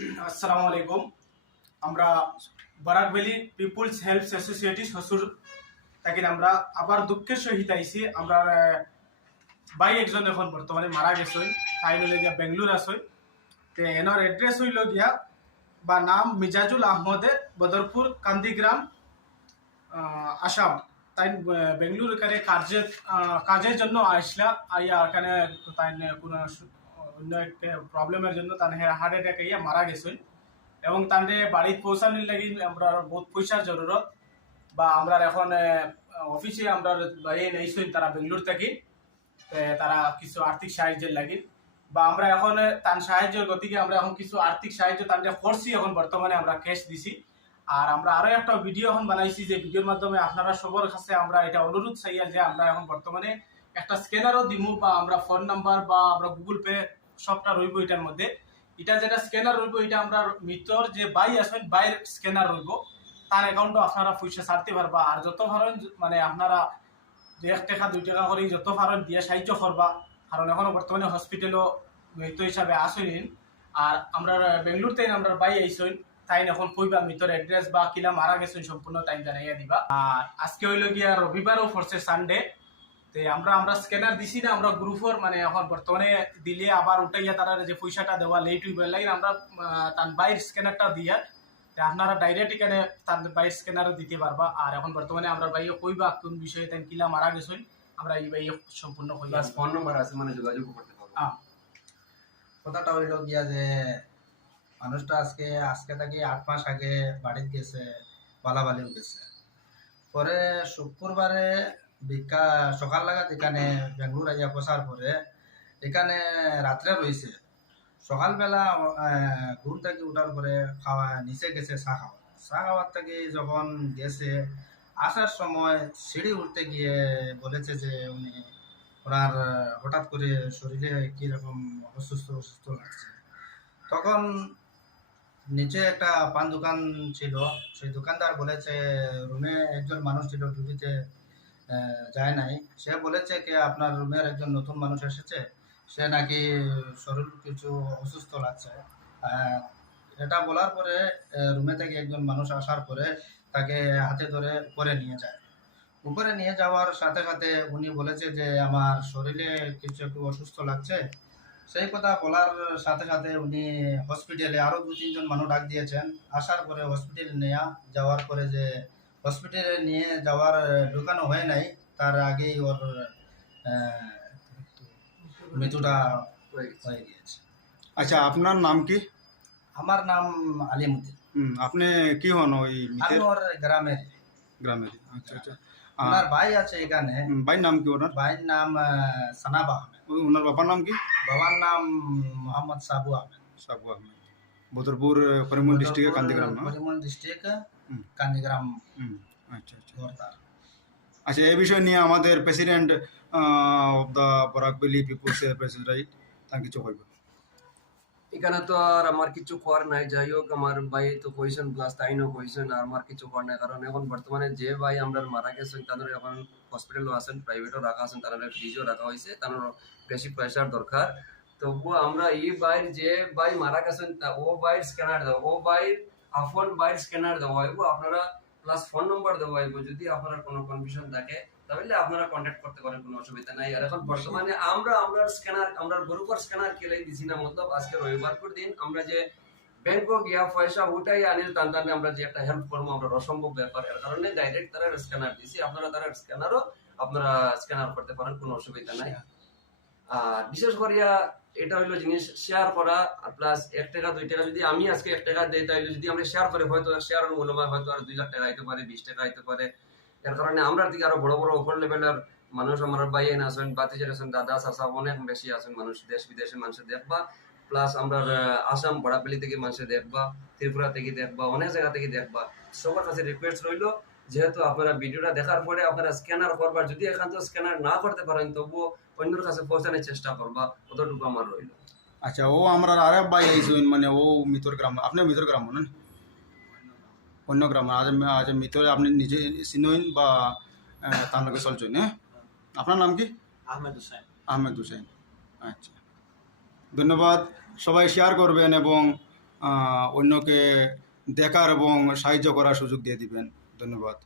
আসসালামু আলাইকুম। আমরা Barak valley peoples help society শ্বশুর থাকি আমরা আবার দুঃখের সহিত আইছি। আমরা ভাই একজন এখন বর্তমানে মারা গেছে, তাই হইলে গিয়া বেঙ্গলোর আছে। তে এনার এড্রেস হইল গিয়া বা নাম মিজাজুল আহমদে, বদরপুর কান্দিগ্রাম, আসাম। তাই বেঙ্গলোর এখানে কাজের জন্য আসলা। আইয়া এখানে তাই কোনো অন্য একটা প্রবলেমের জন্য তার হার্ট অ্যাটাক আইয়া মারা গেছে। এবং তাদের বাড়িতে পৌঁছানোর লাগি আমরা বহুত পয়সার জরুরত, বা আমরা এখন অফিসে আমরা নেইছি তারা বেঙ্গলোর থাকি। তারা কিছু আর্থিক সাহায্যের লাগি, বা আমরা এখন তার সাহায্যের গতিকে আমরা এখন কিছু আর্থিক সাহায্য তাদের করছি। এখন বর্তমানে আমরা ক্যাশ দিছি। আর আমরা আরো একটা ভিডিও এখন বানাইছি, যে ভিডিওর মাধ্যমে আপনারা সবার কাছে আমরা এটা অনুরোধ চাইয়া যে আমরা এখন বর্তমানে একটা স্ক্যানারও দিমু, বা আমরা ফোন নাম্বার বা আমরা গুগল পে সবটা রইব এটার মধ্যে। এটা যেটা স্ক্যানার রইব, এটা আমরা মিতর যে বাই আসেন বাইরের স্ক্যানার রইব, তার অ্যাকাউন্টও আপনারা পয়সা ছাড়তে পারবা। আর যত পারেন মানে আপনারা 1 টাকা 2 টাকা করে যত পারেন দিয়ে সাহায্য করবা, কারণ এখনো বর্তমানে হসপিটালও মৃত হিসাবে আসেন। আর আমরা বেঙ্গলোরতে আমরা বাই আইসইন, তাই এখন কইবা মিতর অ্যাড্রেস বা কিলা মারা গেছেন সম্পূর্ণ টাইম জানাইয়া দিবা। আর আজকে হইল গিয়া রবিবারও পড়ছে সানডে। তে আমরা স্ক্যানার দিছি না, আমরা গ্রুপের মানে এখন বর্তমানে দিলে আবার উঠাইয়া তারা যে পয়সাটা দেওয়া লেট হইবে লাগে, আমরা তার বাইর স্ক্যানারটা দিয়া আপনারা ডাইরেক্ট এখানে তার বাইর স্ক্যানারও দিতে পারবা। আর এখন বর্তমানে আমরা বাইরে কইবা কোন বিষয়ে তাই কিলা মারা গেছেন, আমরা এই বাইরে সম্পূর্ণ কইবা। ফোন নাম্বার আছে, মানে যোগাযোগ করতে পারবো। কথাটা হইল গিয়া যে মানুষটা আজকে থেকে 8 মাস আগে বাড়িতে গেছে, বালাবালিও গেছে। পরে শুক্রবারে সকাল লাগাত এখানে বেঙ্গলোর আইয়া পৌঁছার পরে এখানে রাত্রে রয়েছে। সকালবেলা ঘুম থেকে উঠার পরে নিচে গেছে চা খাওয়ার থেকে যখন গেছে, আসার সময় সিঁড়ি উঠতে গিয়ে বলেছে যে ওনার হঠাৎ করে শরীরে কিরকম অসুস্থ লাগছে। তখন নিচে একটা পান দোকান ছিল, সেই দোকানদার বলেছে রুমে একজন মানুষ ছিল, ডিউটিতে যায় নাই। সে বলেছে কি আপনার রুমের একজন নতুন মানুষ এসেছে, সে নাকি শরীর কিছু অসুস্থ লাগছে। এটা বলার পরে রুমে থেকে একজন মানুষ আসার পরে তাকে হাতে ধরে উপরে নিয়ে যায়। উপরে নিয়ে যাওয়ার সাথে সাথে উনি বলেছে যে আমার শরীরে কিছু একটু অসুস্থ লাগছে। সেই কথা বলার সাথে সাথে উনি হসপিটালে আরো 2-3 জন মানুষ ডাক দিয়েছেন। আসার পরে হসপিটালে যাওয়ার পরে যে হসপিটালে নিয়ে যাওয়ার ঢুকানো হয় নাই, তার আগেই ওর মৃত্যুটা হয়ে গিয়েছে। আচ্ছা, আপনার নাম কি? আমার নাম আলিমুদ্দিন। আপনি কি হন ওই আমি ওর গ্রামের। আচ্ছা আচ্ছা। ওনার ভাই আছে এখানে। ভাইয়ের নাম কি? ওনার ভাইয়ের নাম সানাব আহমেদ। ওনার বাবার নাম কি? বাবার নাম মোহাম্মদ সাবু আহমেদ। বদরপুর করিমগঞ্জ ডিস্ট্রিক্টে কান্দিগ্রাম না? করিমগঞ্জ ডিস্ট্রিক্ট কান্দিগ্রাম। আচ্ছা আচ্ছা আচ্ছা। এই বিষয় নিয়ে আমাদের president of the Barak valley peoples president তার কিছু কইব। এখানে তো আর আমার কিছু করার নাই। যাই হোক, আমার ভাই তো কইছেন, প্লাস তাইনও কইছেন, আর আমার কিছু করার নাই। কারণ এখন বর্তমানে যে ভাই আমরা মারা গেছেন তাদের এখন হসপিটালও আছেন, প্রাইভেটও রাখা আছেন, তাদের ফ্রিজও রাখা হয়েছে, তাদের বেশি পয়সার দরকার। তবুও আমরা এই ভাইয়ের যে ভাই মারা গেছেন ও ভাইয়ের স্ক্যানার দেওয়া, ও ভাইয়ের আপন ভাইয়ের স্ক্যানার দেওয়া হইব আপনারা, প্লাস ফোন নম্বর দেওয়া হইব। যদি আপনার কোনো কনফিউশন থাকে তাহলে আপনারা কন্ট্যাক্ট করতে পারেন, কোনো অসুবিধা নাই। আর এখন বর্তমানে আমরা স্ক্যানার, আমরা গ্রুপের স্ক্যানার কেলাই দিছি না, মতলব আজকে রবিবার দিন আমরা যে ব্যাংকে গিয়া পয়সা উঠাই আনিল টানটানে আমরা যে একটা হেল্প করবো, আমরা অসম্ভব ব্যাপার। এর কারণে ডাইরেক্ট তারা স্ক্যানার দিছি, আপনারা তারা স্ক্যানারও আপনারা স্ক্যানার করতে পারেন, কোনো অসুবিধা নাই। আর বিশেষ করিয়া এটা হইলো জিনিস শেয়ার করা, প্লাস 1 টাকা 2 টাকা যদি আমি আজকে 1 টাকা দিই, তাহলে যদি আমরা শেয়ার করে হয়তো শেয়ারের মূল্যমান হয়তো আর 2 লাখ টাকা আইতে পারে, 20 টাকা আইতে পারে। এর কারণে আমরা দিকে আরো বড় বড় উপর লেভেলের মানুষ, আমার ভাই আছেন, বাতিজার আছেন, দাদা চাচা অনেক বেশি আছেন মানুষ, দেশ বিদেশের মানুষের দেখবা, প্লাস আমরা আসাম বড়াপল্লি থেকে মানুষের দেখবা, ত্রিপুরা থেকে দেখবা, অনেক জায়গা থেকে দেখবা। সবার কাছে রিকোয়েস্ট রইলো, যেহেতু আপনারা ভিডিওটা দেখার পরে আপনারা স্ক্যানার করবার, যদি এখান থেকে স্ক্যানার না করতে পারেন তবুও অন্যের কাছে পৌঁছানোর চেষ্টা করবা, কতটুকু আমার রইল। আচ্ছা, ও আমরা আরেক ভাই আইসুন, মানে ও মিতর গ্রাম, আপনি মিতর গ্রাম না? অন্য গ্রাম। আজ মিতরে আপনি নিজে চিনইন বা তার লগে চলছেন? হ্যাঁ, আপনার নাম কি? আহমেদ হুসেন। আচ্ছা, ধন্যবাদ। সবাই শেয়ার করবেন এবং অন্যকে দেখার এবং সাহায্য করার সুযোগ দিয়ে দিবেন। ধন্যবাদ।